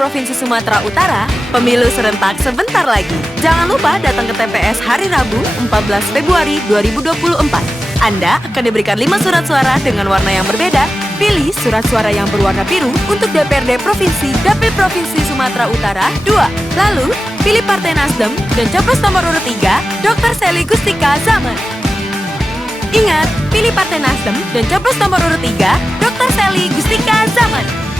Provinsi Sumatera Utara, pemilu serentak sebentar lagi. Jangan lupa datang ke TPS hari Rabu, 14 Februari 2024. Anda akan diberikan 5 surat suara dengan warna yang berbeda. Pilih surat suara yang berwarna biru untuk DPRD Provinsi Dapil Provinsi Sumatera Utara 2. Lalu, pilih Partai Nasdem dan capres nomor urut 3, Dr. Sely Gustika Zaman. Ingat, pilih Partai Nasdem dan capres nomor urut 3, Dr. Sely Gustika Zaman.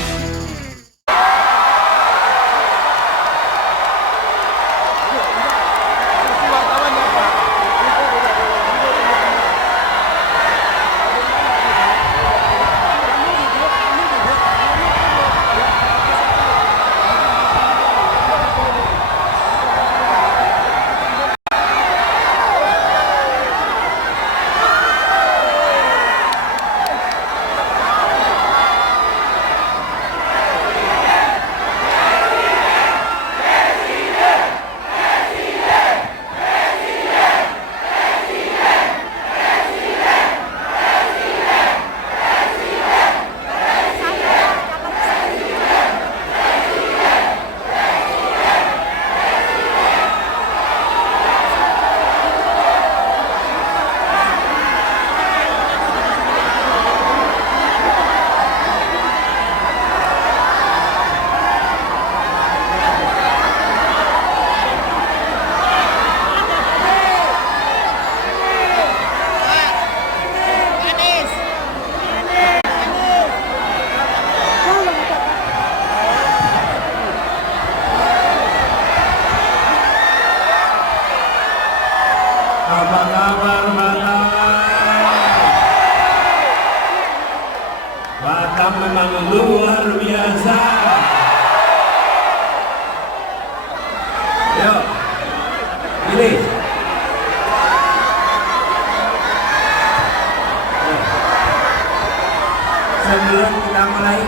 Apa kabar Batam memang luar biasa. Yuk, pilih. Sebelum kita mulai,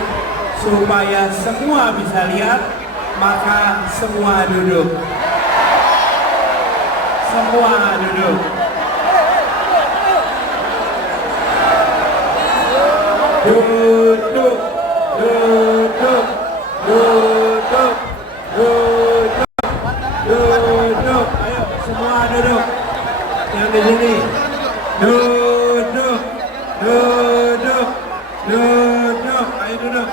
supaya semua bisa lihat, maka semua duduk. Semua duduk. Duduk, duduk, duduk, duduk, duduk. Ayo, semua duduk. Yang di sini. Duduk, duduk, duduk. Ayo duduk.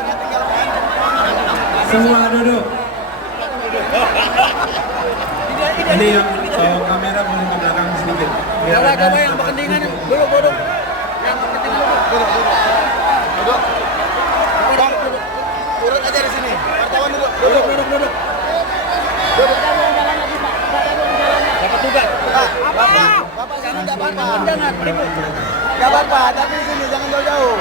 Semua duduk. Ini yang kamera boleh ke belakang sedikit. Coba yang berkendingan duduk. Yang berkendingan duduk. Urut aja di sini. Wartawan duduk. Duduk. Dapat tugas. Bapak jangan enggak apa-apa. Jangan ribut. Enggak apa-apa, tapi di sini jangan jauh-jauh.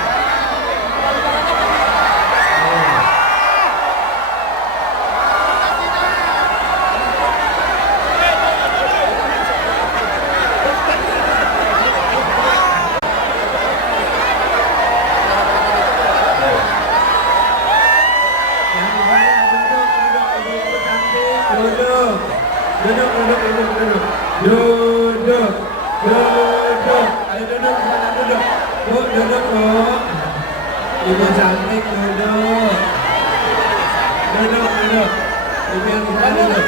Duduk. Ayo duduk, sana duduk. Duduk. Ibu cantik duduk. Duduk. Ibu yang di sana duduk.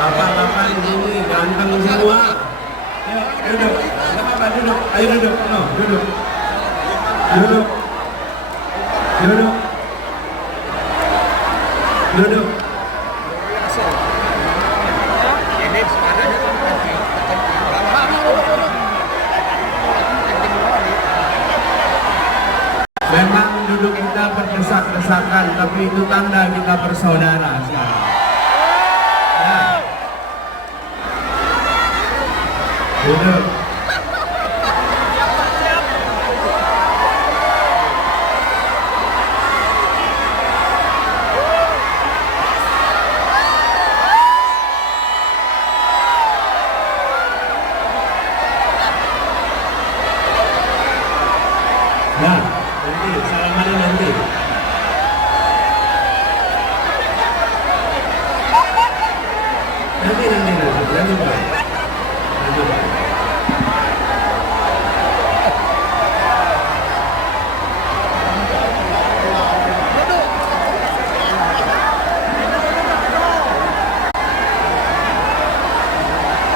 Bapak di sini ganteng semua. Yuk, duduk. Enggak apa-apa, duduk. Ayo duduk. No, duduk. Memang duduk kita berdesak-desakan, tapi itu tanda kita bersaudara sekarang. Ya. Duduk. Nah, nanti salamannya nanti.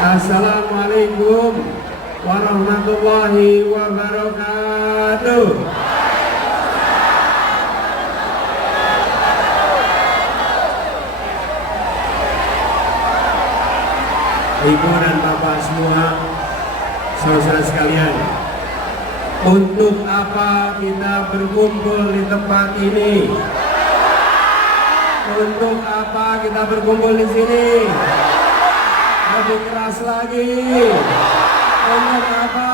Assalamualaikum warahmatullahi wabarakatuh. Ibu dan bapak semua, saudara sekalian, untuk apa kita berkumpul di tempat ini? Untuk apa kita berkumpul di sini? Lebih keras lagi. Untuk apa?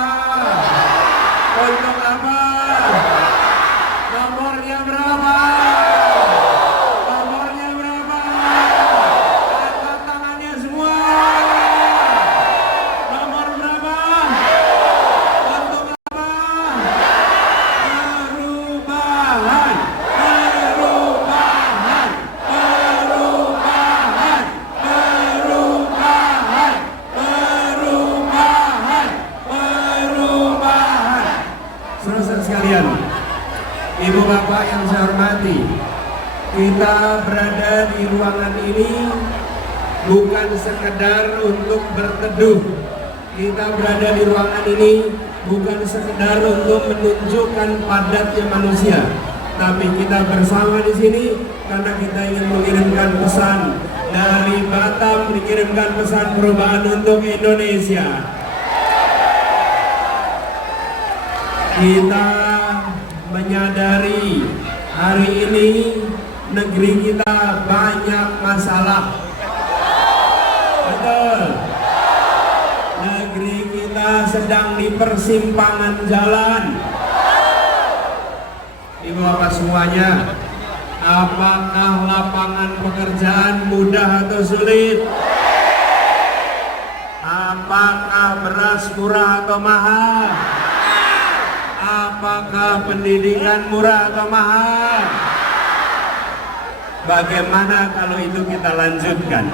Untuk apa? Nomornya berapa? Nomornya berapa? Angkat tangannya semua. Nomor berapa? Untuk apa? Perubahan. Perubahan. Perubahan. Perubahan. Perubahan. Perubahan. Saudara sekalian, ibu bapak yang saya hormati, kita berada di ruangan ini bukan sekedar untuk berteduh. Kita berada di ruangan ini bukan sekedar untuk menunjukkan padatnya manusia, tapi kita bersama di sini karena kita ingin mengirimkan pesan dari Batam, mengirimkan pesan perubahan untuk Indonesia. Kita menyadari hari ini negeri kita banyak masalah. Betul. Negeri kita sedang di persimpangan jalan. Ibu bapak semuanya, apakah lapangan pekerjaan mudah atau sulit? Apakah beras murah atau mahal? Apakah pendidikan murah atau mahal? Bagaimana kalau itu kita lanjutkan?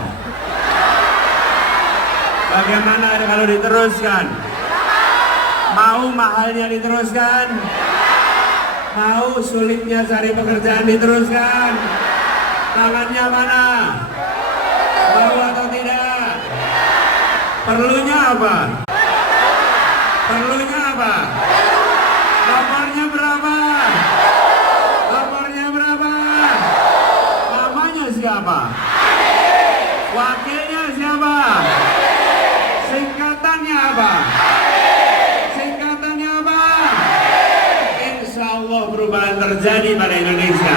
Bagaimana kalau diteruskan? Mau mahalnya diteruskan? Mau sulitnya cari pekerjaan diteruskan? Tangannya mana? Mau atau tidak? Perlunya apa? Perlunya apa? Nomornya berapa? Nomornya berapa? Namanya siapa? Wakilnya siapa? Singkatannya apa? Singkatannya apa? Insya Allah perubahan terjadi pada Indonesia.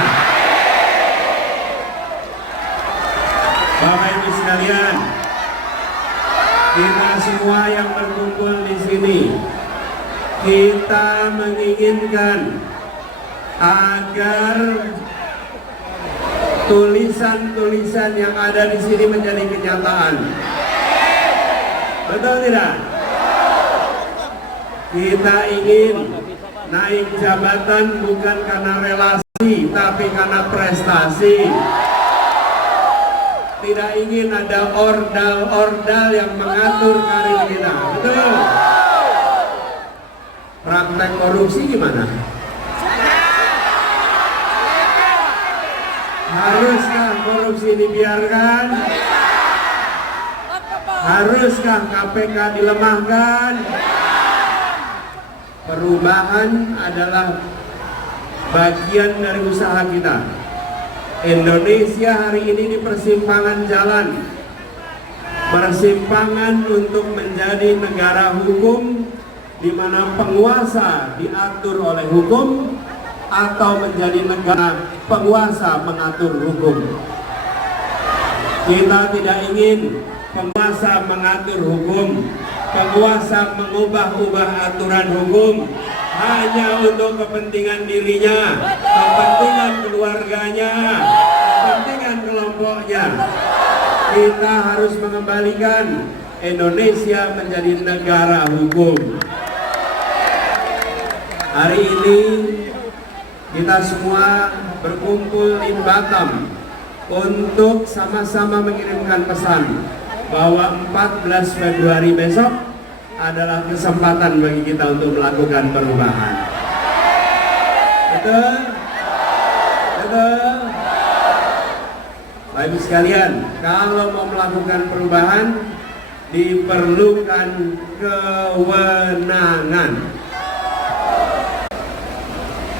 Bapak Ibu sekalian, kita semua yang berkumpul di sini, kita menginginkan agar tulisan-tulisan yang ada di sini menjadi kenyataan. Betul tidak? Kita ingin naik jabatan bukan karena relasi, tapi karena prestasi. Tidak ingin ada ordal-ordal yang mengatur karir kita. Betul? Praktek korupsi gimana? Haruskah korupsi dibiarkan? Haruskah KPK dilemahkan? Perubahan adalah bagian dari usaha kita. Indonesia hari ini di persimpangan jalan. Persimpangan untuk menjadi negara hukum di mana penguasa diatur oleh hukum atau menjadi negara penguasa mengatur hukum. Kita tidak ingin penguasa mengatur hukum, penguasa mengubah-ubah aturan hukum hanya untuk kepentingan dirinya, kepentingan keluarganya, kepentingan kelompoknya. Kita harus mengembalikan Indonesia menjadi negara hukum. Hari ini kita semua berkumpul di Batam untuk sama-sama mengirimkan pesan bahwa 14 Februari besok adalah kesempatan bagi kita untuk melakukan perubahan. Betul? Betul? Bapak Ibu sekalian, kalau mau melakukan perubahan, diperlukan kewenangan.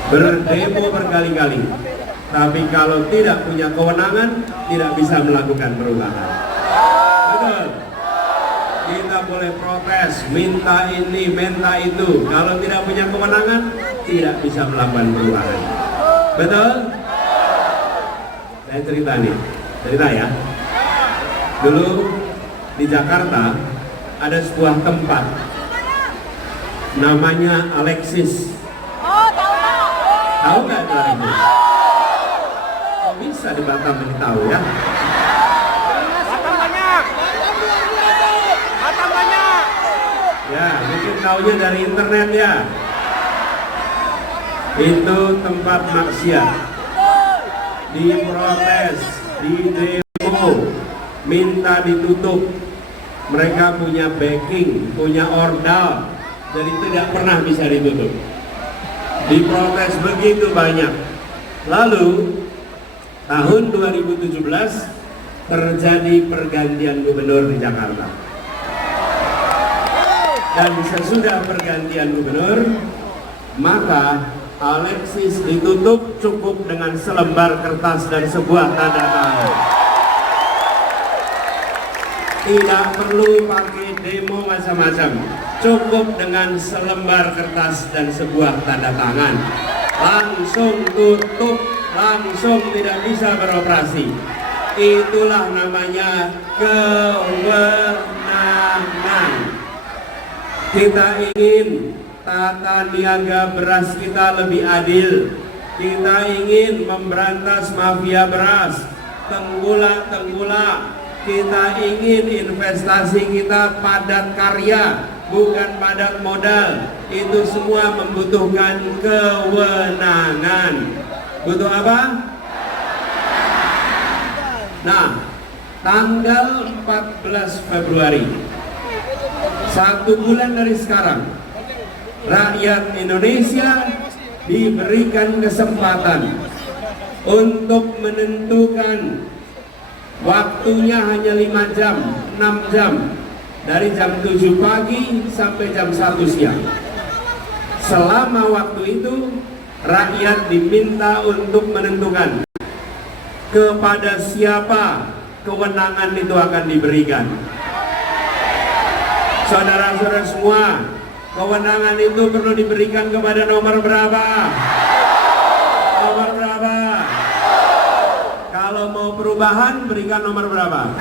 Berdemo berkali-kali, tapi kalau tidak punya kewenangan, tidak bisa melakukan perubahan. Betul. Kita boleh protes, minta ini, minta itu. Kalau tidak punya kewenangan, tidak bisa melakukan perubahan. Betul? Saya cerita nih, cerita ya. Dulu di Jakarta ada sebuah tempat namanya Alexis. Tahu nggak Alexis? Oh, bisa di Batam ini tahu ya. Batam banyak. Batam banyak. Ya, mungkin tahunya dari internet ya. Itu tempat maksiat. Diprotes, di demo, minta ditutup. Mereka punya backing, punya ordal, jadi tidak pernah bisa ditutup. Diprotes begitu banyak. Lalu tahun 2017 terjadi pergantian gubernur di Jakarta. Dan sesudah pergantian gubernur, maka Alexis ditutup cukup dengan selembar kertas dan sebuah tanda tangan. Tidak perlu pakai demo macam-macam, cukup dengan selembar kertas dan sebuah tanda tangan. Langsung tutup, langsung tidak bisa beroperasi. Itulah namanya kewenangan. Kita ingin tata niaga beras kita lebih adil. Kita ingin memberantas mafia beras, tenggula-tenggula. Kita ingin investasi kita padat karya, bukan padat modal. Itu semua membutuhkan kewenangan. Butuh apa? Nah, tanggal 14 Februari, 1 bulan dari sekarang, rakyat Indonesia diberikan kesempatan untuk menentukan. Waktunya hanya 5 jam, 6 jam, dari jam 7 pagi sampai jam 1 siang. Selama waktu itu, rakyat diminta untuk menentukan kepada siapa kewenangan itu akan diberikan. Saudara-saudara semua, kewenangan itu perlu diberikan kepada nomor berapa? Nomor berapa? Kalau mau perubahan, berikan nomor berapa?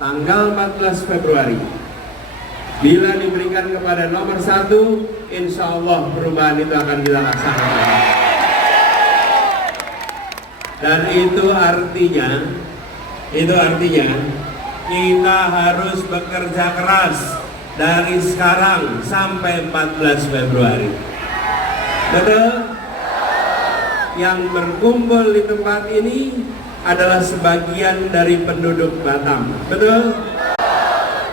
Tanggal 14 Februari. Bila diberikan kepada nomor 1, insya Allah perubahan itu akan kita laksanakan. Dan itu artinya kita harus bekerja keras dari sekarang sampai 14 Februari. Betul? Yang berkumpul di tempat ini adalah sebagian dari penduduk Batam. Betul?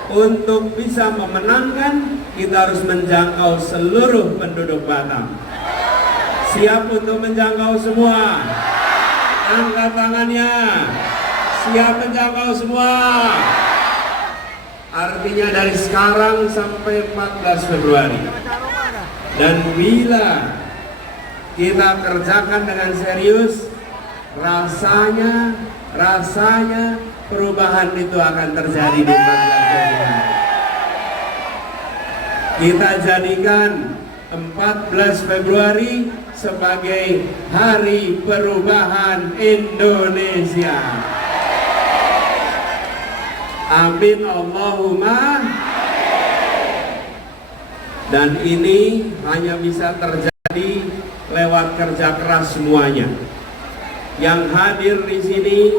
Untuk bisa memenangkan, kita harus menjangkau seluruh penduduk Batam. Siap untuk menjangkau semua? Angkat tangannya. Siap menjangkau semua? Artinya dari sekarang sampai 14 Februari. Dan bila kita kerjakan dengan serius, rasanya perubahan itu akan terjadi di 14 Februari. Kita jadikan 14 Februari sebagai Hari Perubahan Indonesia. Amin Allahumma. Dan ini hanya bisa terjadi lewat kerja keras semuanya. Yang hadir di sini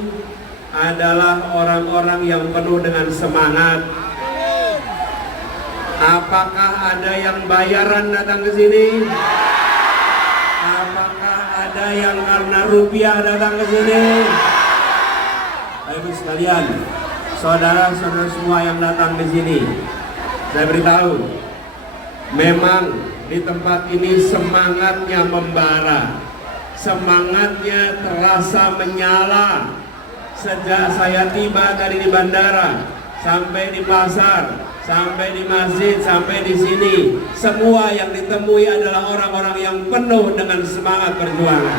adalah orang-orang yang penuh dengan semangat. Apakah ada yang bayaran datang ke sini? Apakah ada yang karena rupiah datang ke sini? Ibu sekalian, saudara-saudara semua yang datang di sini, saya beritahu, memang di tempat ini semangatnya membara, semangatnya terasa menyala. Sejak saya tiba tadi di bandara, sampai di pasar, sampai di masjid, sampai di sini, semua yang ditemui adalah orang-orang yang penuh dengan semangat perjuangan.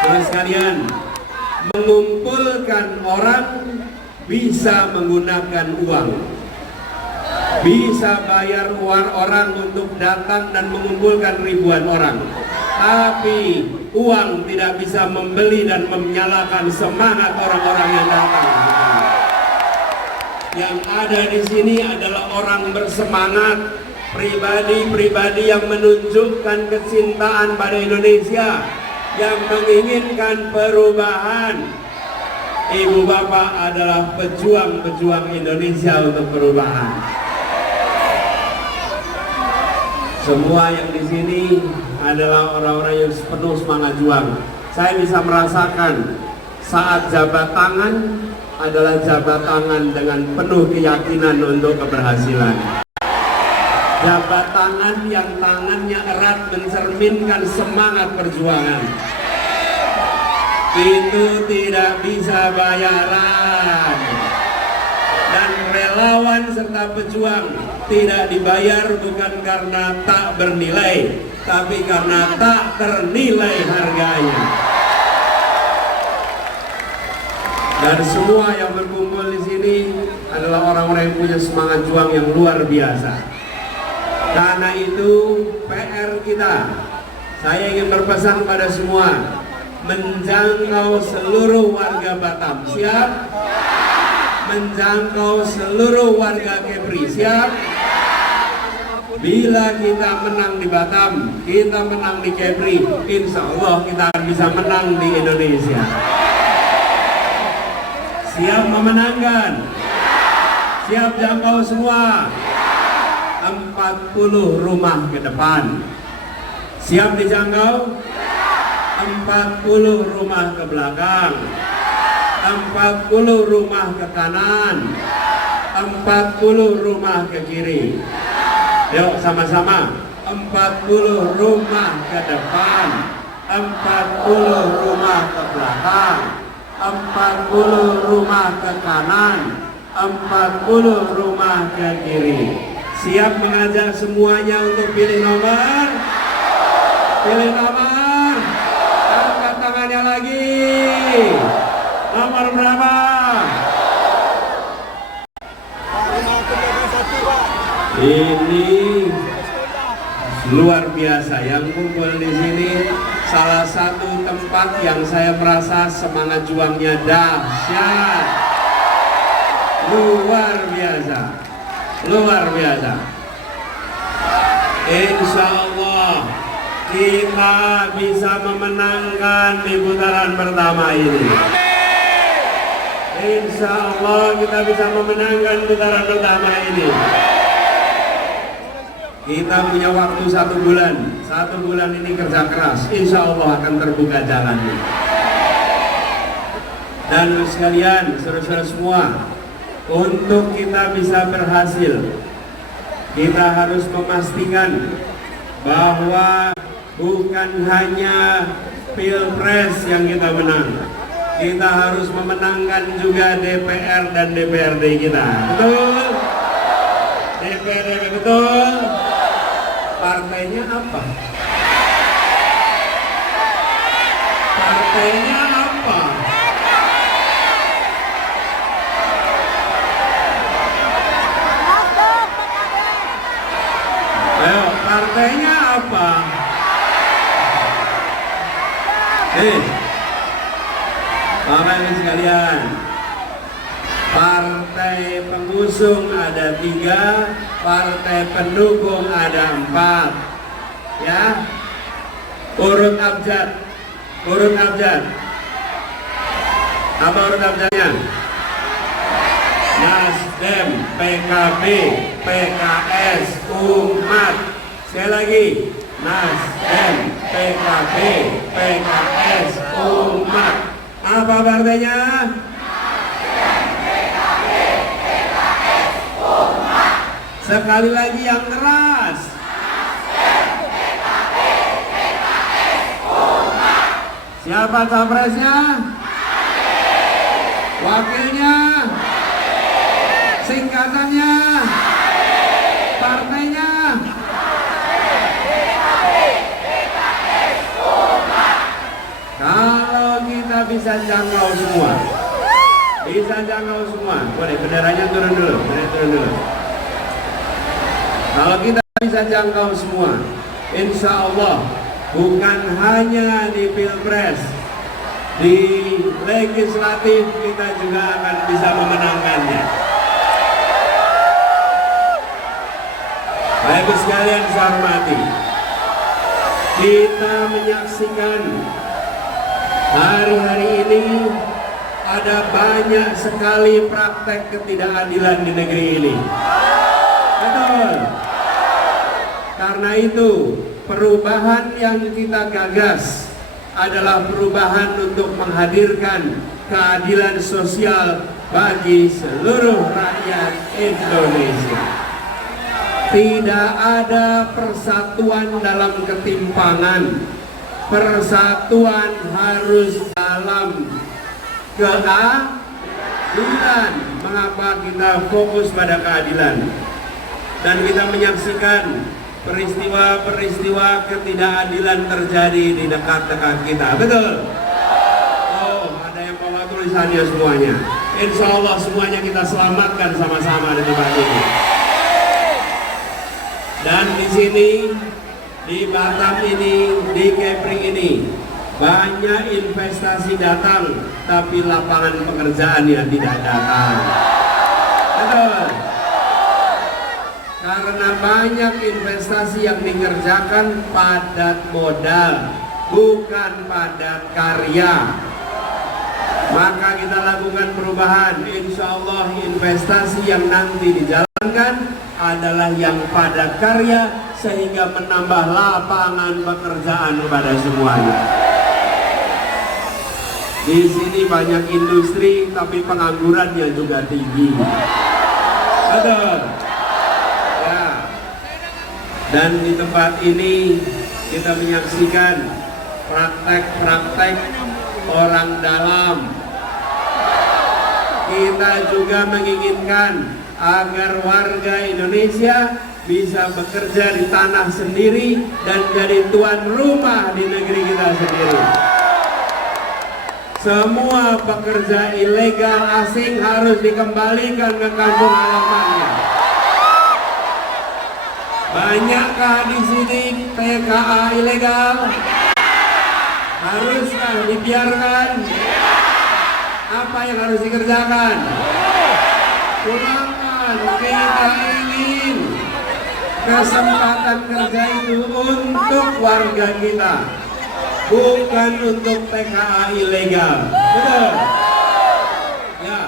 Terus sekalian, mengumpulkan orang bisa menggunakan uang, bisa bayar uang orang untuk datang dan mengumpulkan ribuan orang. Tapi uang tidak bisa membeli dan menyalakan semangat orang-orang yang datang. Yang ada di sini adalah orang bersemangat, pribadi-pribadi yang menunjukkan kecintaan pada Indonesia, yang menginginkan perubahan. Ibu bapak adalah pejuang-pejuang Indonesia untuk perubahan. Semua yang di sini adalah orang-orang yang penuh semangat juang. Saya bisa merasakan saat jabat tangan adalah jabat tangan dengan penuh keyakinan untuk keberhasilan. Jabat tangan yang tangannya erat mencerminkan semangat perjuangan. Itu tidak bisa bayaran. Dan relawan serta pejuang tidak dibayar bukan karena tak bernilai, tapi karena tak ternilai harganya. Dan semua yang berkumpul di sini adalah orang-orang yang punya semangat juang yang luar biasa. Karena itu PR kita, saya ingin berpesan pada semua, menjangkau seluruh warga Batam. Siap? Menjangkau seluruh warga Kepri. Siap? Bila kita menang di Batam, kita menang di Kepri, insya Allah kita akan bisa menang di Indonesia. Siap memenangkan? Siap jangkau semua? 40 rumah ke depan. Siap dijangkau? 40 rumah ke belakang, 40 rumah ke kanan, 40 rumah ke kiri. Yuk sama-sama, 40 rumah ke depan, 40 rumah ke belakang, 40 rumah ke kanan, 40 rumah ke kiri. Siap mengajak semuanya untuk pilih nomor? Pilih nomor? Angkat tangannya lagi. Nomor berapa? Ini luar biasa yang kumpul di sini. Salah satu tempat yang saya merasa semangat juangnya dahsyat. Luar biasa. Luar biasa. Insya Allah kita bisa memenangkan di putaran pertama ini. Insya Allah kita bisa memenangkan putaran pertama ini. Kita punya waktu 1 bulan. 1 bulan ini kerja keras. Insya Allah akan terbuka jalannya. Dan sekalian, saudara-saudara semua, untuk kita bisa berhasil, kita harus memastikan bahwa bukan hanya Pilpres yang kita menang, kita harus memenangkan juga DPR dan DPRD kita. Betul? DPRD betul? Partainya apa? Partainya apa? Ayo, partainya apa? Bapak Ibu sekalian, partai pengusung ada 3, partai pendukung ada 4. Ya, urut abjad. Urut abjad. Apa urut abjadnya? Nasdem, PKB, PKS, Umat. Sekali lagi, Nasdem, PKB, PKS, Umat. Apa partainya? Sekali lagi yang keras. Siapa capresnya? Wakilnya? Bisa jangkau semua. Boleh, benderanya turun dulu. Kalau kita bisa jangkau semua, insya Allah bukan hanya di Pilpres, di legislatif kita juga akan bisa memenangkannya. Bapak Ibu sekalian saya hormati, kita menyaksikan hari-hari ini ada banyak sekali praktek ketidakadilan di negeri ini. Betul. Karena itu perubahan yang kita gagas adalah perubahan untuk menghadirkan keadilan sosial bagi seluruh rakyat Indonesia. Tidak ada persatuan dalam ketimpangan. Persatuan harus dalam keadilan. Mengapa kita fokus pada keadilan? Dan kita menyaksikan peristiwa-peristiwa ketidakadilan terjadi di dekat-dekat kita. Betul? Oh, ada yang bawa tulisannya semuanya. Insya Allah semuanya kita selamatkan sama-sama di tempat ini. Dan di sini, di Batam ini, di Kepri ini, banyak investasi datang, tapi lapangan pekerjaannya tidak datang. Betul? Karena banyak investasi yang dikerjakan padat modal, bukan padat karya. Maka kita lakukan perubahan. Insya Allah investasi yang nanti dijalankan adalah yang padat karya, sehingga menambah lapangan pekerjaan kepada semuanya. Di sini banyak industri, tapi penganggurannya juga tinggi. Betul. Ya. Dan di tempat ini kita menyaksikan praktek-praktek orang dalam. Kita juga menginginkan agar warga Indonesia bisa bekerja di tanah sendiri dan jadi tuan rumah di negeri kita sendiri. Semua pekerja ilegal asing harus dikembalikan ke kampung halamannya. Banyakkah di sini TKA ilegal? Haruskah dibiarkan? Apa yang harus dikerjakan? Pulangkan. Kita ingin kesempatan kerja itu untuk warga kita, bukan untuk TKA ilegal. Betul? Ya,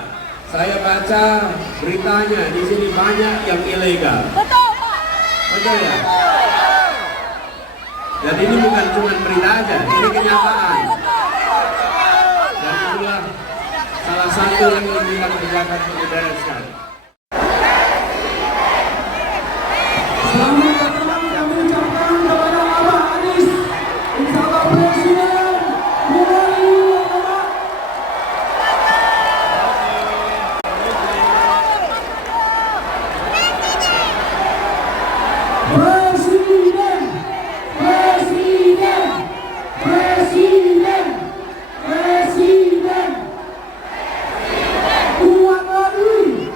saya baca beritanya di sini banyak yang ilegal. Betul, Pak. Betul ya? Jadi ini bukan cuma berita aja, ini kenyataan. Dan itulah salah satu yang ingin kita kerjakan untuk dibereskan. Selamat datang kami ucapkan kepada Bapak Anies, Insya Allah Presiden 2024. Presiden, Presiden, Presiden, Presiden. Kuat lagi,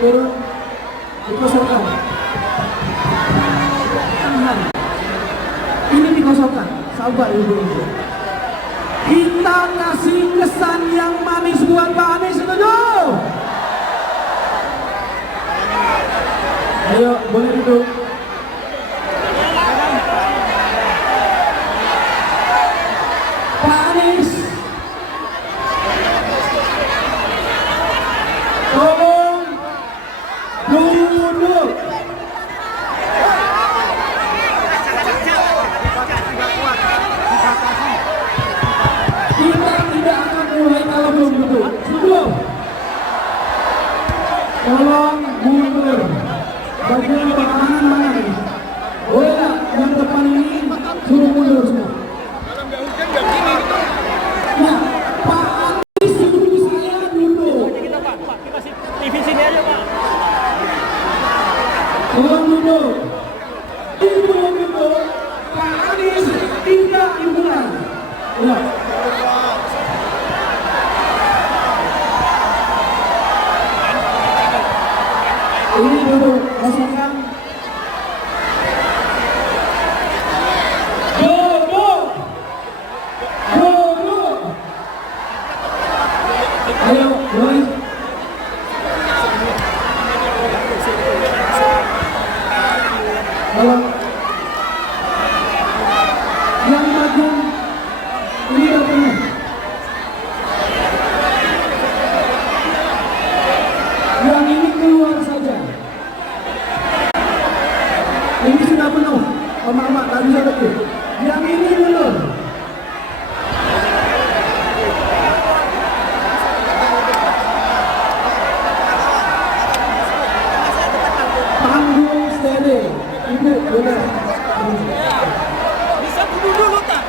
turun, dikosongkan. Tahan. Ini dikosongkan, sabar ibu-ibu. Kita kasih kesan yang manis buat Pak Anies, setuju? Ayo, boleh duduk. Pak Anies, tolong duduk. Kita tidak akan mulai kalau belum duduk. Setuju? Tolong mundur. Bagian pertahanan mana nih? Oh ya, yang depan ini suruh mundur semua. Ya, Pak Anies suruh saya duduk. TV sini aja Pak. Tolong duduk. Ibu duduk. Pak Anies tidak dimulai. Ya. Ini duduk, kosongkan. Duduk. Duduk. Ayo, mulai. Tolong. Yang bagian ini datangnya. Yang ini keluar saja. Ini sudah penuh. Mama, tak bisa lebih. Yang ini mundur. Panggung stereo. Ibu, boleh. Bisa duduk dulu tak?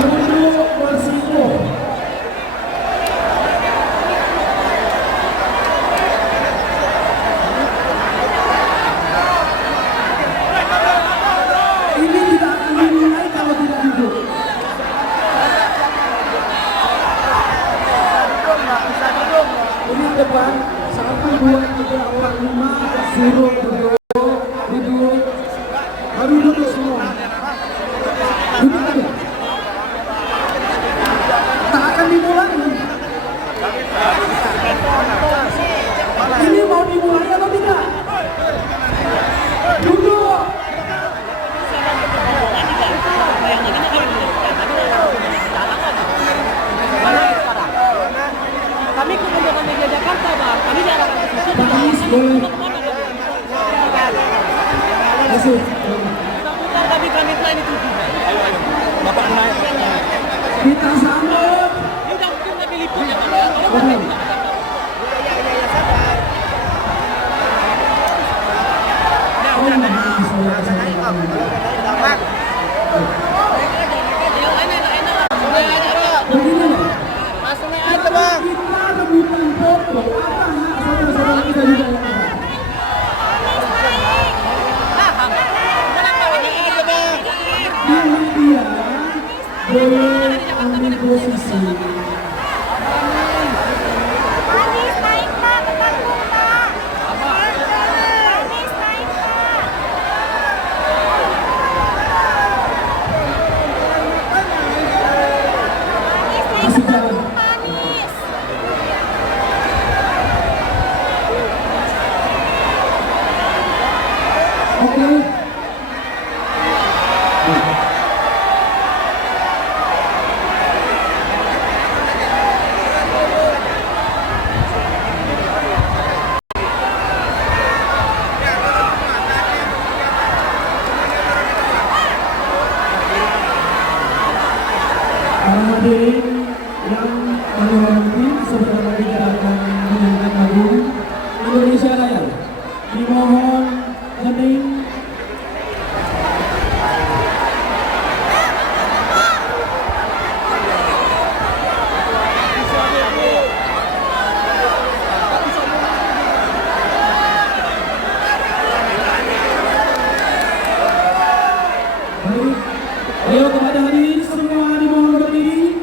Duduk bersiko. Ini tidak akan dimulai kalau tidak duduk. Ini depan 1, 2, 3, 4, 5 suruh duduk, baru duduk semua. Duduk aja. Tak akan dimulai. Ini mau dimulai atau tidak? Duduk. Kami kemudian media Jakarta, Bang. Kami diarahkan ke situ. Pak Anies boleh. Kasih. Kami lain itu. Bapak naik. Kita sambut. Ini udah mungkin nggak diliput ya, Bang. Boleh. Begini loh. Aja, Bang. Kita rebutan foto. Apa hak saudara-saudara kita juga yang ada? Ini dia boleh ambil posisi. Anies naik Pak, ke panggung Pak. Anies naik Pak. Kasih jalan. Anies. Oke. Para hadirin yang kami hormati, sebentar lagi kita akan menyanyikan lagu Indonesia Raya. Dimohon hening. Baik. Ayo kepada hadirin semua dimohon berdiri.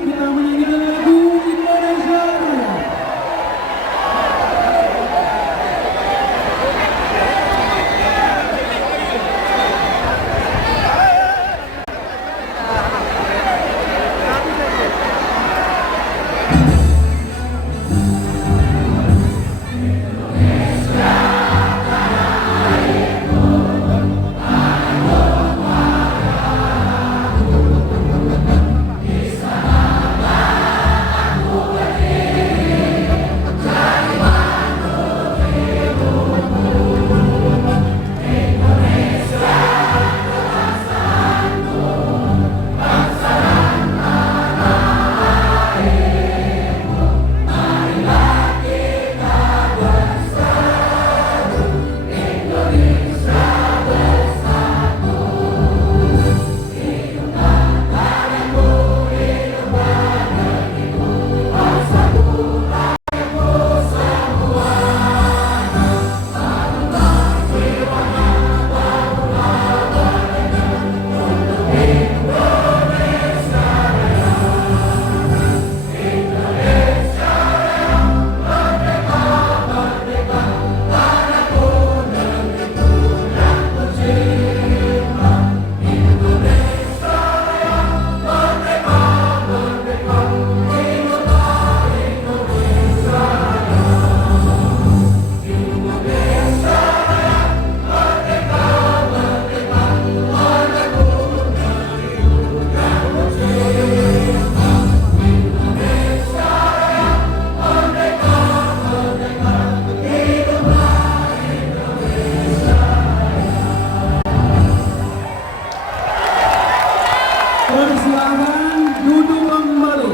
Persilakan duduk kembali.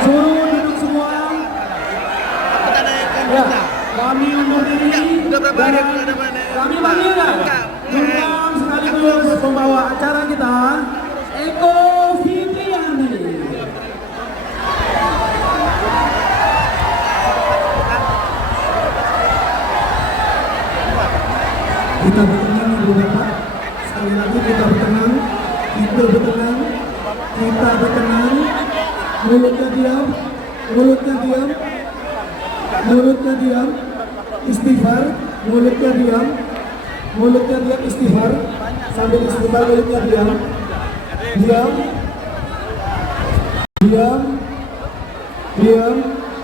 Suruh duduk semua. Ya, kami undur diri. Kami panggilkan Jurkam sekaligus pembawa acara kita, Eko Fitriani. Kita bertenang, Ibu Bapak. Sekali lagi kita bertenang, kita bertenang, kita bertenang. Mulutnya diam, mulutnya diam, mulutnya diam. Istighfar, mulutnya diam, mulutnya diam, istighfar. Sambil istighfar, mulutnya diam, diam, diam, diam.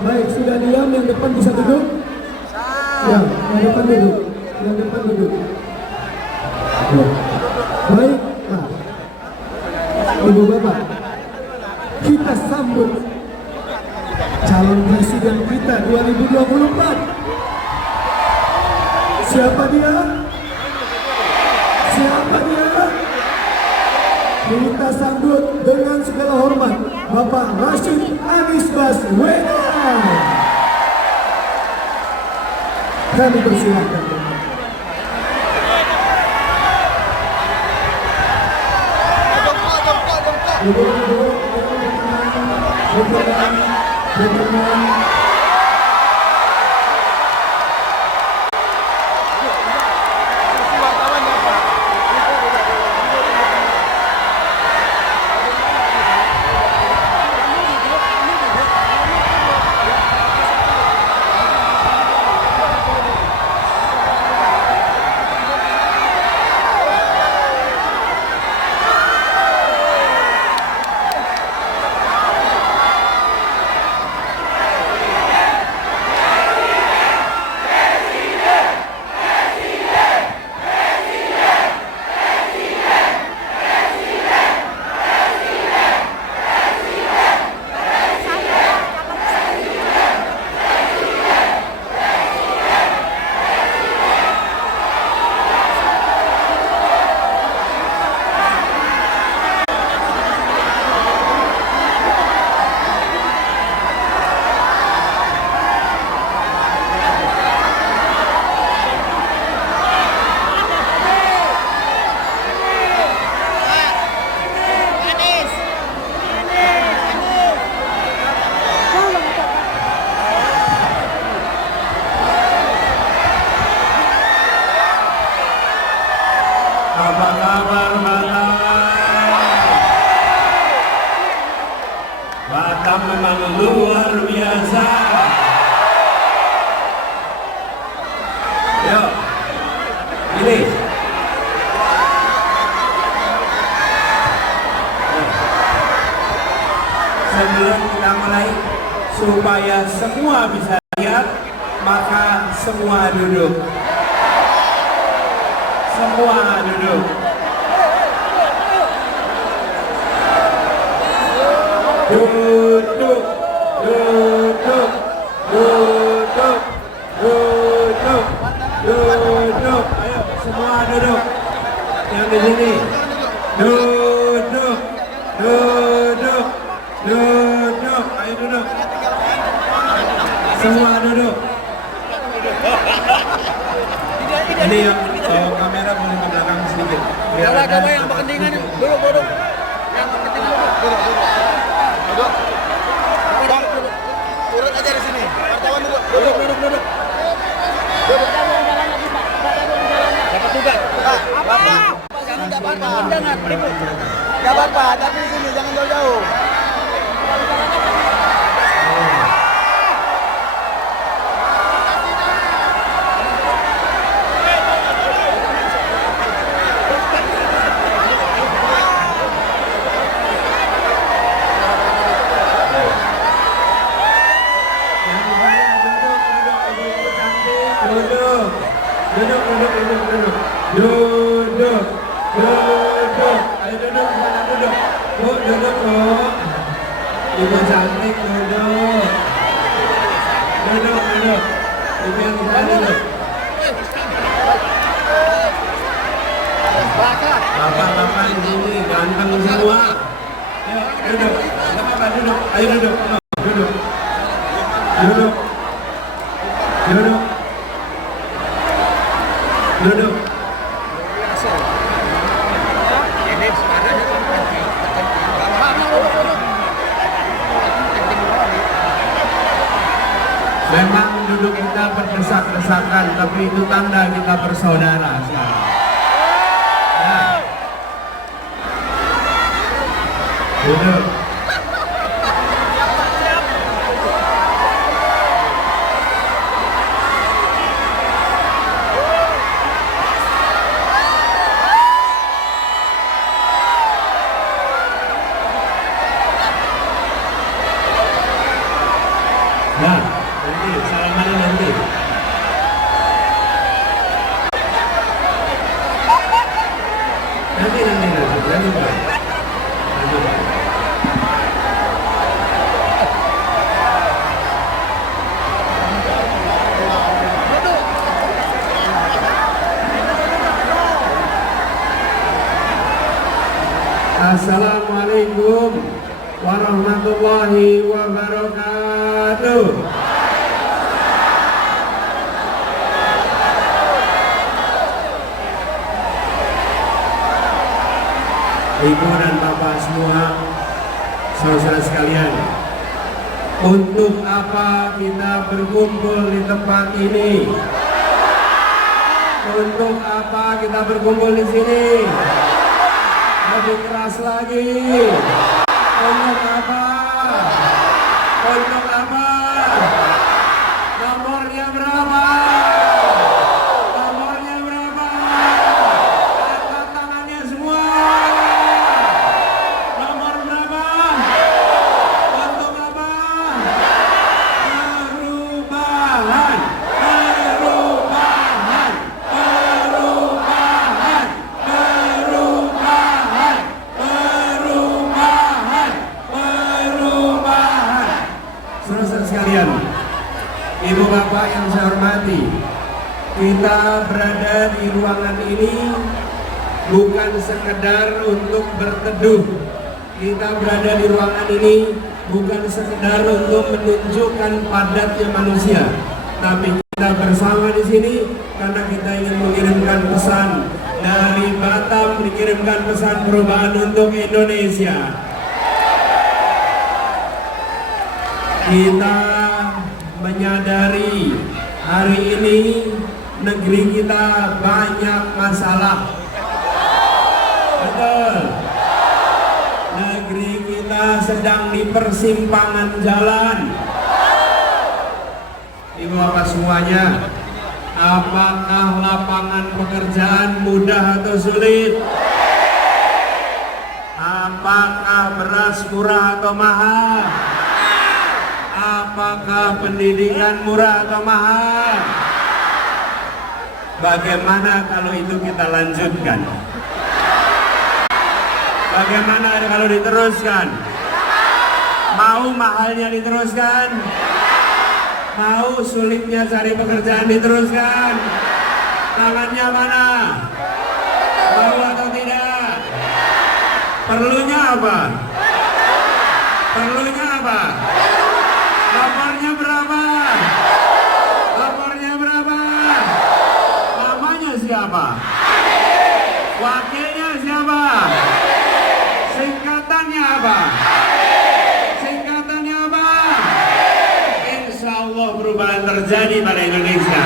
Baik, sudah diam. Yang depan bisa duduk. Ya, yang depan duduk. Yang depan duduk. Ya. Baik, nah, Ibu Bapak, kita sambut calon presiden kita 2024. Siapa dia? Siapa dia? Kita sambut dengan segala hormat Bapak Rashid Anies Baswedan. Kami persilahkan. Apa kabar Batam? Batam memang luar biasa. Yuk, ini. Sebelum kita mulai, supaya semua bisa lihat, maka semua duduk. Semua duduk. Duduk, duduk, duduk, duduk, duduk. Ayo, semua duduk. Yang di sini. Duduk, duduk, duduk. Ayo duduk. Semua duduk. Ini yang kamera boleh ke belakang sedikit. Biar ada yang berkepentingan. Duduk, duduk. Yang berkepentingan duduk, duduk. Duduk. Bang, turun aja di sini. Wartawan duduk. Duduk, duduk, duduk. Duduk. Dapat tugas. Bapak. Jangan enggak apa-apa. Jangan ribut. Enggak apa-apa, tapi di sini jangan jauh-jauh. Duduk, duduk, duduk, duduk. Duduk, duduk. Ayo duduk, mana duduk? Bu, duduk, Bu. Ibu cantik, duduk. Duduk, duduk. Ibu yang di sana duduk. Bapak-bapak di sini ganteng semua. Ayo duduk, nggak apa-apa duduk. Ayo duduk, duduk, duduk, duduk, duduk. Memang duduk kita berdesak-desakan, tapi itu tanda kita bersaudara sekarang. Ya. Duduk. Nah, nanti salamannya nanti. Nanti Pak. Nanti Pak. Assalamualaikum warahmatullahi wabarakatuh. Ibu dan bapak semua, saudara sekalian, untuk apa kita berkumpul di tempat ini? Untuk apa kita berkumpul di sini? Lebih keras lagi. Untuk apa? Untuk apa? Nomornya berapa? Nomornya berapa? Angkat tangannya semua. Nomor berapa? Untuk apa? Perubahan. Perubahan. Perubahan. Perubahan. Perubahan. Perubahan. Saudara sekalian, ibu bapak yang saya hormati, kita berada di ruangan ini bukan sekedar untuk berteduh. Kita berada di ruangan ini bukan sekedar untuk menunjukkan padatnya manusia, tapi kita bersama di sini karena kita ingin mengirimkan pesan dari Batam, dikirimkan pesan perubahan untuk Indonesia. Kita menyadari hari ini negeri kita banyak masalah. Betul. Negeri kita sedang di persimpangan jalan. Ibu bapak semuanya, apakah lapangan pekerjaan mudah atau sulit? Apakah beras murah atau mahal? Apakah pendidikan murah atau mahal? Bagaimana kalau itu kita lanjutkan? Bagaimana kalau diteruskan? Mau mahalnya diteruskan? Mau sulitnya cari pekerjaan diteruskan? Tangannya mana? Mau atau tidak? Perlunya apa? Perlunya apa? Lapornya berapa? Lapornya berapa? Namanya siapa? Wakilnya siapa? Singkatannya apa? Singkatannya apa? Insya Allah perubahan terjadi pada Indonesia.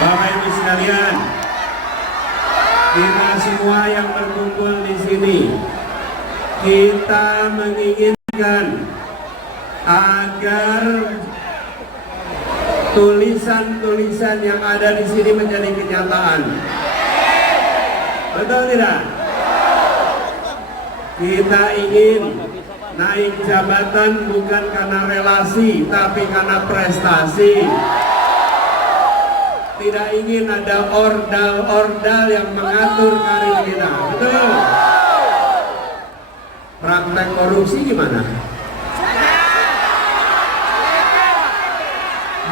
Bapak Ibu sekalian, kita semua yang berkumpul di sini, kita menginginkan agar tulisan-tulisan yang ada di sini menjadi kenyataan. Betul tidak? Kita ingin naik jabatan bukan karena relasi, tapi karena prestasi. Tidak ingin ada ordal-ordal yang mengatur karir kita. Betul? Praktek korupsi gimana?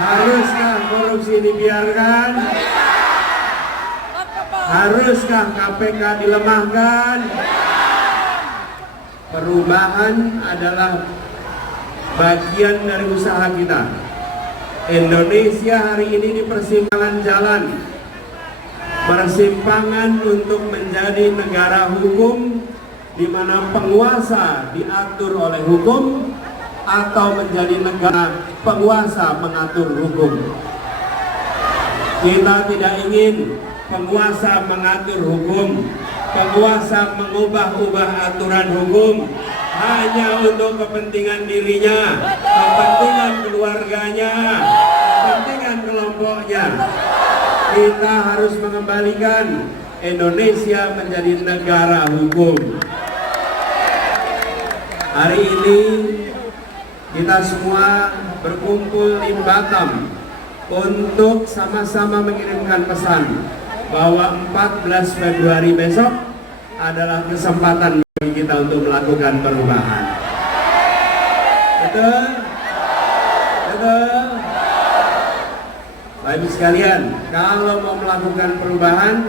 Haruskah korupsi dibiarkan? Haruskah KPK dilemahkan? Perubahan adalah bagian dari usaha kita. Indonesia hari ini di persimpangan jalan. Persimpangan untuk menjadi negara hukum di mana penguasa diatur oleh hukum atau menjadi negara penguasa mengatur hukum. Kita tidak ingin penguasa mengatur hukum, penguasa mengubah-ubah aturan hukum hanya untuk kepentingan dirinya, kepentingan keluarganya, kepentingan kelompoknya. Kita harus mengembalikan Indonesia menjadi negara hukum. Hari ini kita semua berkumpul di Batam untuk sama-sama mengirimkan pesan bahwa 14 Februari besok adalah kesempatan bagi kita untuk melakukan perubahan. Betul? Betul? Bapak Ibu sekalian, kalau mau melakukan perubahan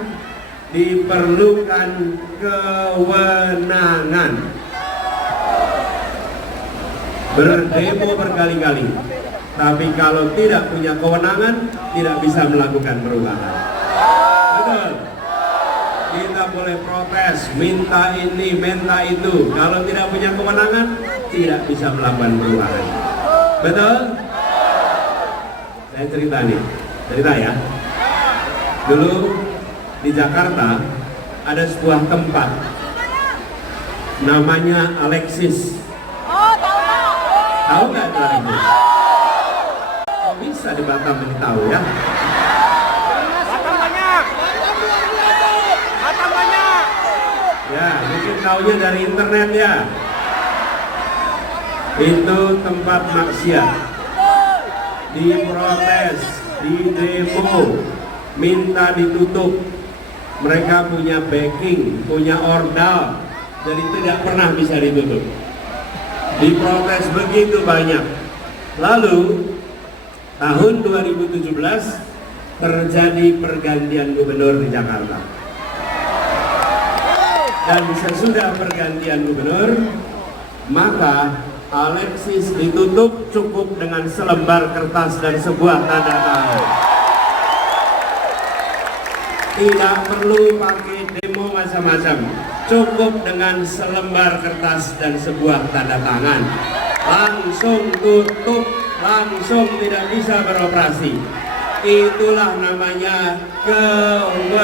diperlukan kewenangan. Berdemo berkali-kali, tapi kalau tidak punya kewenangan tidak bisa melakukan perubahan. Betul? Kita boleh protes, minta ini, minta itu. Kalau tidak punya kewenangan tidak bisa melakukan perubahan. Betul? Saya cerita ya. Dulu di Jakarta ada sebuah tempat namanya Alexis. Tahu nggak itu? Oh, bisa di Batam ini tahu ya. Batam banyak. Batam banyak. Ya, mungkin tahunya dari internet ya. Itu tempat maksiat. Diprotes, di demo, minta ditutup. Mereka punya backing, punya ordal, jadi tidak pernah bisa ditutup. Diprotes begitu banyak. Lalu tahun 2017 terjadi pergantian gubernur di Jakarta. Dan sesudah pergantian gubernur, maka Alexis ditutup cukup dengan selembar kertas dan sebuah tanda tangan. Tidak perlu pakai demo macam-macam, cukup dengan selembar kertas dan sebuah tanda tangan. Langsung tutup, langsung tidak bisa beroperasi. Itulah namanya kewenangan.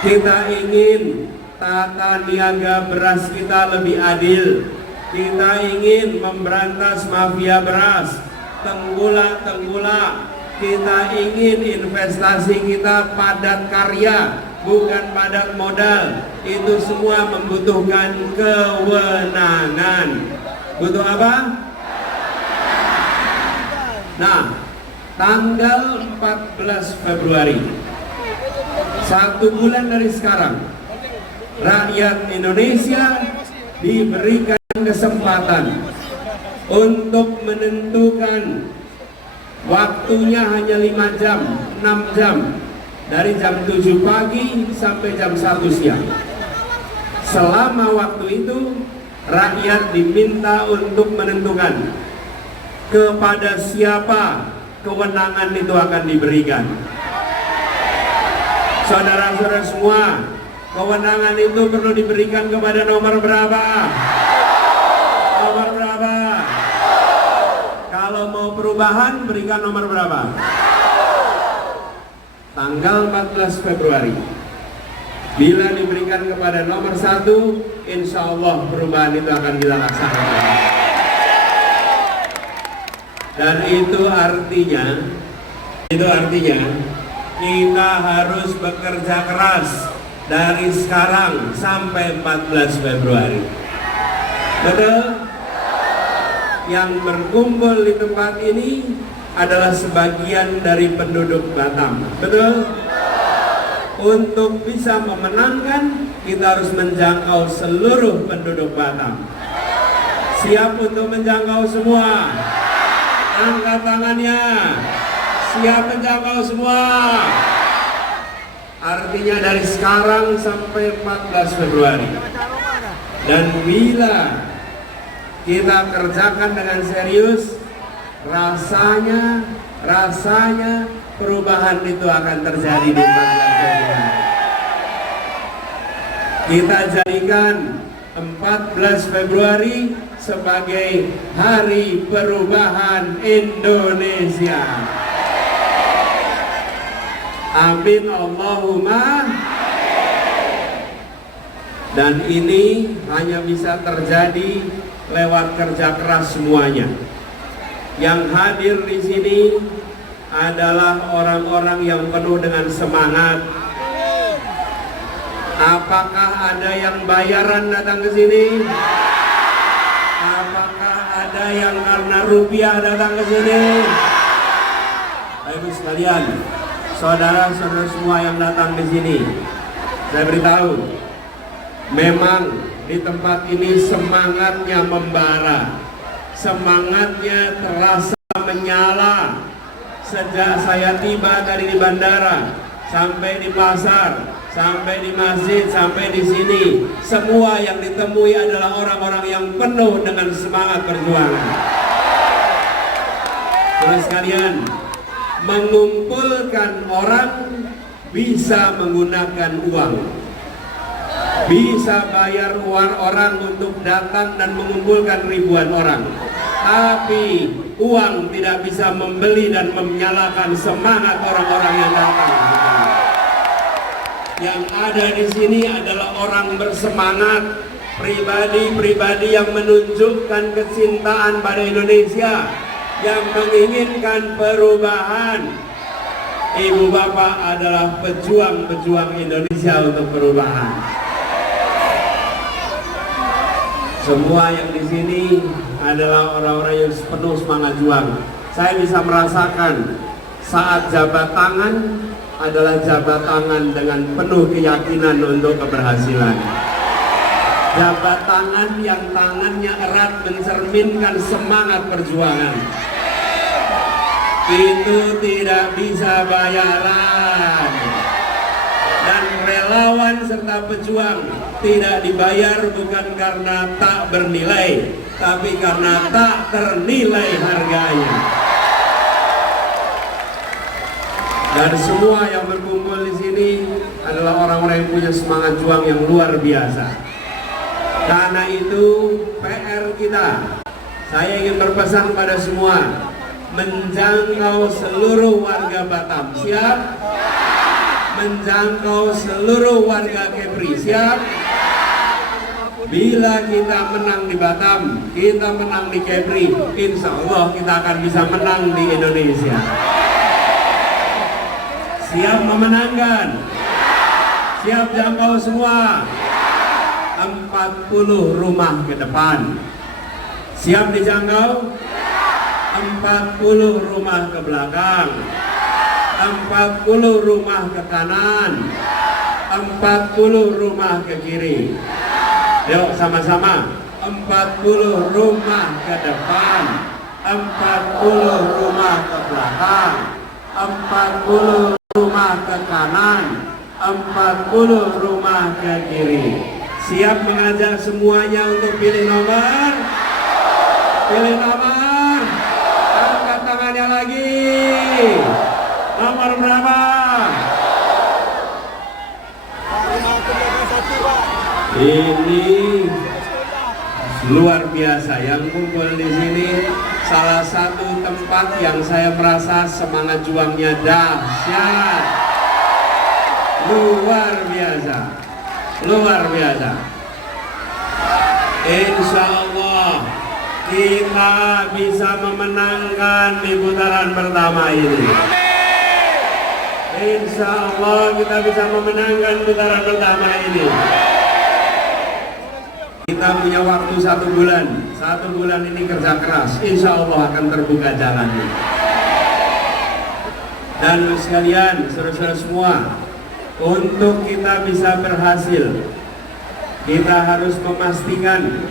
Kita ingin tata niaga beras kita lebih adil. Kita ingin memberantas mafia beras, tenggulak-tenggulak. Kita ingin investasi kita padat karya, bukan padat modal. Itu semua membutuhkan kewenangan. Butuh apa? Nah, tanggal 14 Februari, 1 bulan dari sekarang, rakyat Indonesia diberikan kesempatan untuk menentukan waktunya hanya 5 jam, 6 jam, dari jam 7 pagi sampai jam 1 siang. Selama waktu itu, rakyat diminta untuk menentukan kepada siapa kewenangan itu akan diberikan. Saudara-saudara semua, kewenangan itu perlu diberikan kepada nomor berapa? Nomor berapa? Kalau mau perubahan, berikan nomor berapa? Tanggal 14 Februari. Bila diberikan kepada nomor 1, insya Allah perubahan itu akan kita laksanakan. Dan itu artinya kita harus bekerja keras dari sekarang sampai 14 Februari. Betul? Yang berkumpul di tempat ini adalah sebagian dari penduduk Batam. Betul? Untuk bisa memenangkan, kita harus menjangkau seluruh penduduk Batam. Siap untuk menjangkau semua? Angkat tangannya. Siap menjangkau semua? Artinya dari sekarang sampai 14 Februari. Dan bila kita kerjakan dengan serius, rasanya perubahan itu akan terjadi di 14 Februari. Kita jadikan 14 Februari sebagai Hari Perubahan Indonesia. Amin Allahumma. Dan ini hanya bisa terjadi lewat kerja keras semuanya. Yang hadir di sini adalah orang-orang yang penuh dengan semangat. Apakah ada yang bayaran datang ke sini? Apakah ada yang karena rupiah datang ke sini? Ibu sekalian, saudara-saudara semua yang datang di sini, saya beritahu, memang di tempat ini semangatnya membara, semangatnya terasa menyala. Sejak saya tiba tadi di bandara, sampai di pasar, sampai di masjid, sampai di sini, semua yang ditemui adalah orang-orang yang penuh dengan semangat perjuangan. Saudara sekalian, mengumpulkan orang bisa menggunakan uang, bisa bayar uang orang untuk datang dan mengumpulkan ribuan orang. Tapi uang tidak bisa membeli dan menyalakan semangat orang-orang yang datang. Yang ada di sini adalah orang bersemangat, pribadi-pribadi yang menunjukkan kecintaan pada Indonesia, yang menginginkan perubahan. Ibu bapak adalah pejuang-pejuang Indonesia untuk perubahan. Semua yang di sini adalah orang-orang yang penuh semangat juang. Saya bisa merasakan saat jabat tangan adalah jabat tangan dengan penuh keyakinan untuk keberhasilan. Jabat tangan yang tangannya erat mencerminkan semangat perjuangan. Itu tidak bisa bayaran. Dan relawan serta pejuang tidak dibayar bukan karena tak bernilai, tapi karena tak ternilai harganya. Dan semua yang berkumpul di sini adalah orang-orang yang punya semangat juang yang luar biasa. Karena itu PR kita, saya ingin berpesan pada semua, menjangkau seluruh warga Batam. Siap? Menjangkau seluruh warga Kepri. Siap? Bila kita menang di Batam, kita menang di Kepri, insya Allah kita akan bisa menang di Indonesia. Siap memenangkan? Siap jangkau semua? 40 rumah ke depan. Siap dijangkau? 40 rumah ke belakang, 40 rumah ke kanan, 40 rumah ke kiri. Yuk sama-sama, 40 rumah ke depan, 40 rumah ke belakang, 40 rumah ke kanan, 40 rumah ke kiri. Siap mengajak semuanya untuk pilih nomor? Pilih nomor? Angkat tangannya lagi. Nomor berapa? Ini luar biasa yang kumpul di sini. Salah satu tempat yang saya merasa semangat juangnya dahsyat. Luar biasa. Luar biasa. Insya Allah kita bisa memenangkan di putaran pertama ini. Insya Allah kita bisa memenangkan putaran pertama ini. Kita punya waktu 1 bulan. 1 bulan ini kerja keras. Insya Allah akan terbuka jalannya. Dan sekalian, saudara-saudara semua, untuk kita bisa berhasil, kita harus memastikan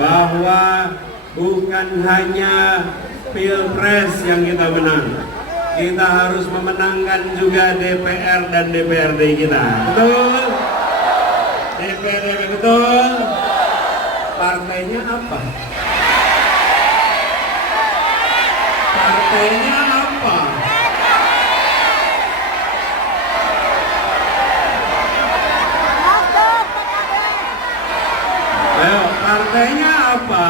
bahwa bukan hanya pilpres yang kita menang, kita harus memenangkan juga DPR dan DPRD kita. Betul? DPRD betul? Partainya apa? Partainya apa? Ayo, partainya apa?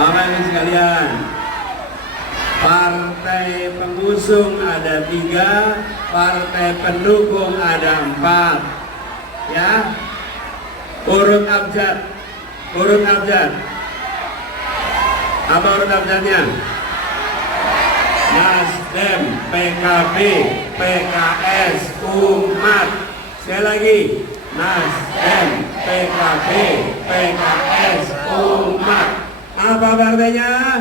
Bapak Ibu sekalian, partai pengusung ada 3, partai pendukung ada 4. Ya, urut abjad. Urut abjad. Apa urut abjadnya? Nasdem, PKB, PKS, Umat. Sekali lagi, Nasdem, PKB, PKS, Umat. Apa partainya?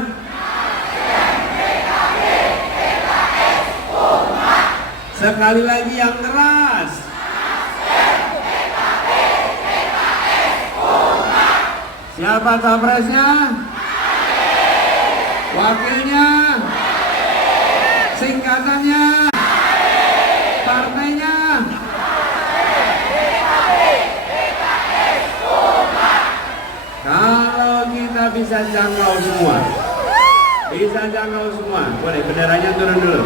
Sekali lagi yang keras. Siapa capresnya? Wakilnya? Singkatannya? Partainya? Kalau kita bisa jangkau semua, boleh benderanya turun dulu,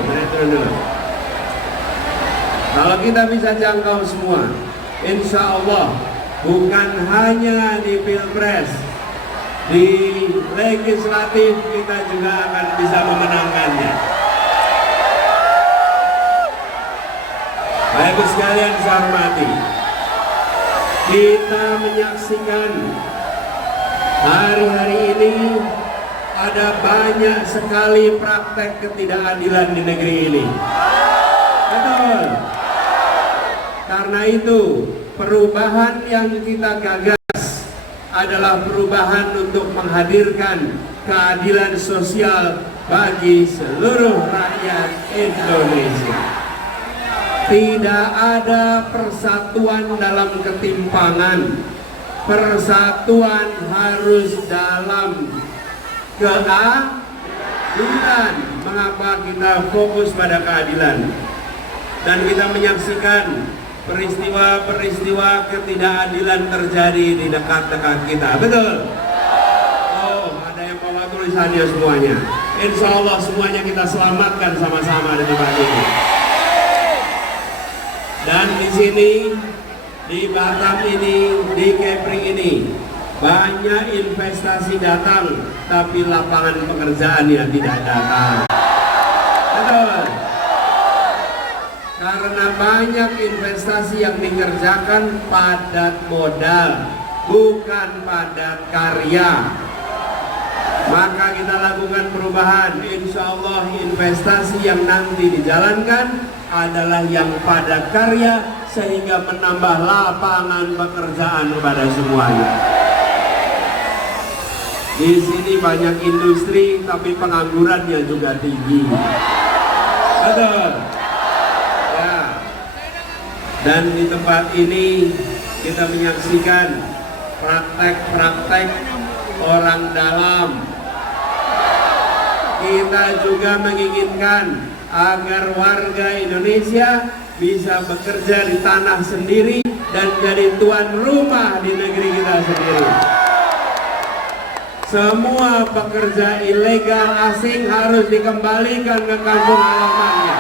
Kalau kita bisa jangkau semua, insya Allah bukan hanya di Pilpres, di legislatif kita juga akan bisa memenangkannya. Bapak Ibu sekalian saya hormati, kita menyaksikan hari-hari ini ada banyak sekali praktek ketidakadilan di negeri ini. Betul. Karena itu perubahan yang kita gagas adalah perubahan untuk menghadirkan keadilan sosial bagi seluruh rakyat Indonesia. Tidak ada persatuan dalam ketimpangan. Persatuan harus dalam keadilan. Mengapa kita fokus pada keadilan? Dan kita menyaksikan peristiwa-peristiwa ketidakadilan terjadi di dekat-dekat kita. Betul? Oh, ada yang bawa tulisannya semuanya. Insya Allah semuanya kita selamatkan sama-sama di tempat ini. Dan di sini, di Batam ini, di Kepri ini, banyak investasi datang, tapi lapangan pekerjaannya tidak datang. Betul? Karena banyak investasi yang dikerjakan padat modal, bukan padat karya. Maka kita lakukan perubahan. Insya Allah investasi yang nanti dijalankan adalah yang padat karya, sehingga menambah lapangan pekerjaan kepada semuanya. Di sini banyak industri, tapi penganggurannya juga tinggi. Betul. Ya. Dan di tempat ini kita menyaksikan praktek-praktek orang dalam. Kita juga menginginkan agar warga Indonesia bisa bekerja di tanah sendiri dan jadi tuan rumah di negeri kita sendiri. Semua pekerja ilegal asing harus dikembalikan ke kampung halamannya.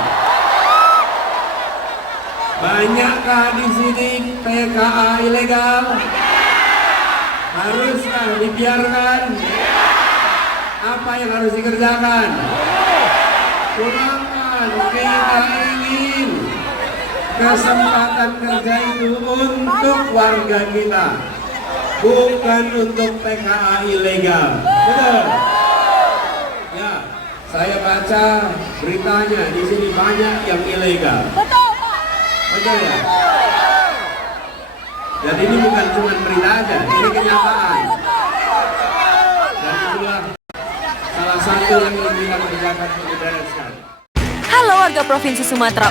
Banyakkah di sini PKA ilegal? Haruskah dibiarkan? Apa yang harus dikerjakan? Pulangkan. Kita ingin kesempatan kerja itu untuk warga kita, bukan untuk PKA ilegal. Betul? Ya, saya baca beritanya di sini banyak yang ilegal. Betul, Pak. Betul ya? Dan ini bukan cuma berita aja, ini kenyataan. Dan itulah salah satu yang ingin kita kerjakan untuk dibereskan. Halo warga Provinsi Sumatera